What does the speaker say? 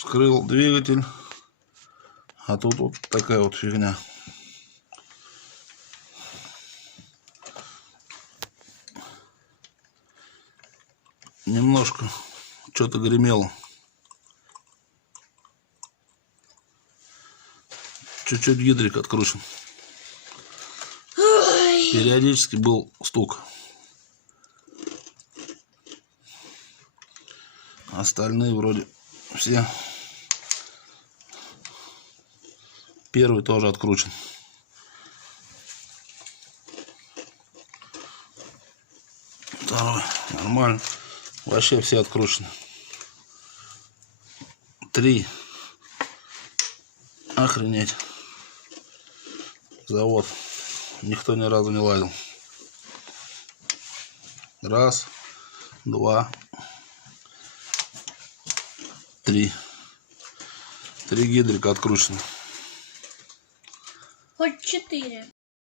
Вскрыл двигатель. А тут вот такая вот фигня. Немножко что-то гремело. Чуть-чуть гидрик откручен. Периодически был стук. Остальные вроде все. Первый тоже откручен. Второй нормально. Вообще все откручены. 3. Охренеть. Завод. Никто ни разу не ладил. 1, 2, 3. 3 гидрика откручены. Хоть 4.